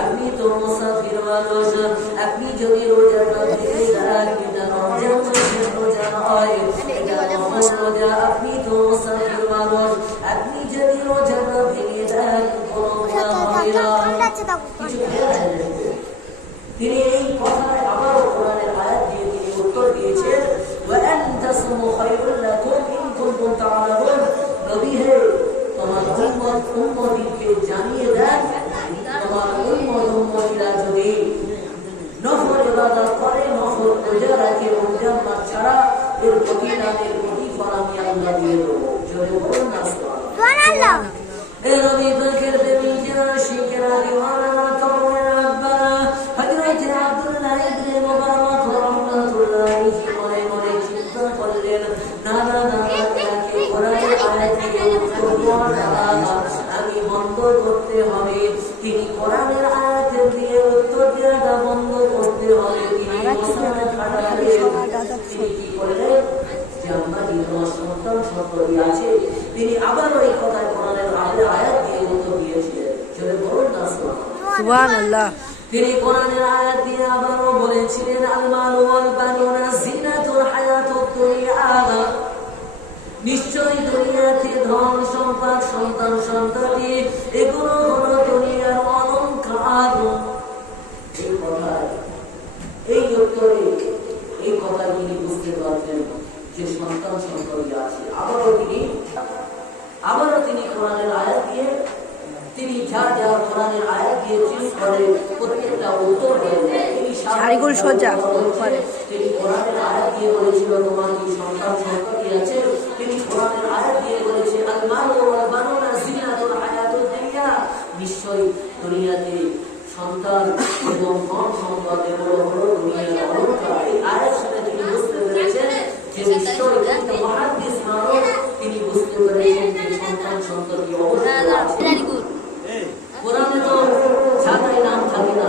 আপনি তো মুসাফির আপনি যদি রোজা থেকে ভেঙে দেন কোনো কিছু দিয়ে দেবো যদি বলুন না সুবহানাল্লাহ। এ নবী পাকের প্রেমিকেরা, শিখেরা, দিওয়ানারা, তরুণেরা, আব্বারা, হযরতে আব্দুল্লাহ ইবনে মুবারক রাহমাতুল্লাহি মনে মনে চিন্তা করলেন, না, না, না, তাকে কোরআনের আয়াত থেকে উত্তর। আমি বন্ধ করতে হবে তিনি কোরআনের আয়াত দিয়ে উত্তর দেওয়াটা বন্ধ করতে হবে। তিনি কি করলেন তিনি কোরআনের আয়াতে দিয়ে আবারও বলেছিলেন আল ওয়াল বানুনা জিনাতুল হায়াতুদ দুনিয়া। নিশ্চয়ই দুনিয়াতে ধন সম্পদ, সন্তান সন্ততি, এগুলো হলো দুনিয়ার অলংকার এই কথায়, এই উত্তরে এই কথা তিনি বুঝতে পারছেন যে সন্তান সন্ততি আছে আবারও তিনি আবারও তিনি কোরআনের আয়াত দিয়ে তিনি যার যার কোরআনের আয়াত দিয়ে চিজ করে প্রত্যেকটা উত্তর হয়ে যায় তিনি সারা- সারিগুল সোজা, করে। তিনি কোরআনের আয়াত দিয়ে বলেছিল তোমার কি সন্তান সন্ততি আছে? তিনি কোরআনের আয়াত দিয়ে বলেছে আল মালু ওয়াল বানুনা জিনাতুল হায়াতুদ দুনিয়া। নিশ্চয়ই দুনিয়াতে সন্তান এবং ধন সম্পদ এগুলো হলো দুনিয়ার অলংকার এই আয়াত শুনে তিনি বুঝতে পেরেছেন যে নিশ্চয়ই একটা মহাদ্দিস মানুষ তিনি বুঝতে পেরেছেন যে সন্তান সন্ততি অবশ্যই আছে। কোরআনে তো ছাতায় নাম থাকে না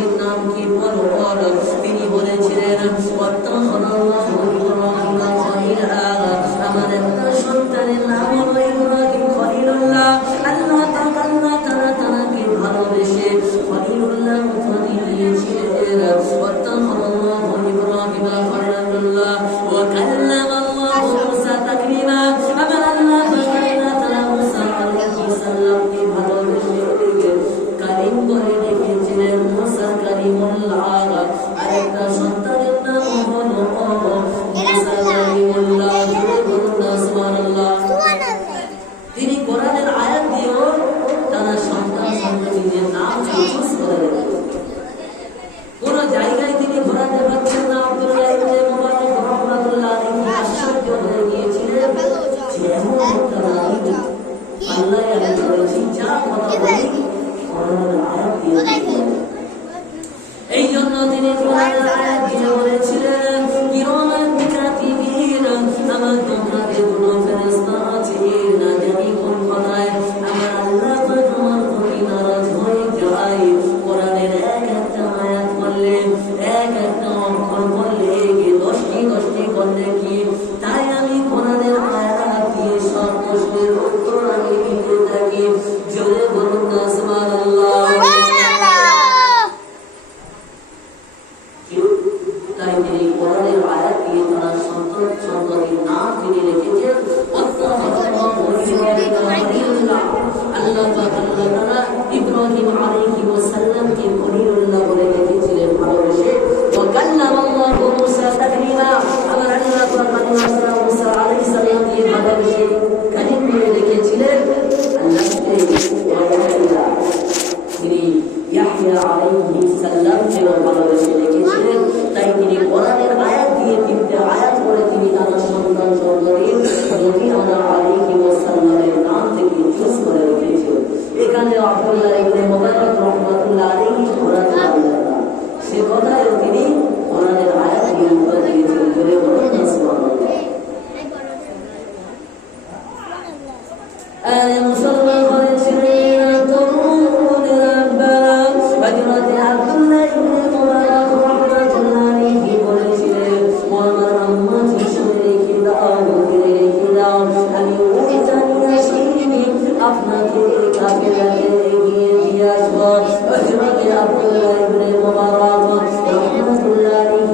সন্ততির নাম কি এই জন্য তিনি বলেছিলেন সেখানে তিনি কোরআনের আয়াত দিয়ে তারা সন্তান সন্তানের নাম তিনি রেখেছেন আল্লাহ আল্লাহ তারা ইব্রাহিম আলী أجمع عبد الله بن مبارك رحمة الله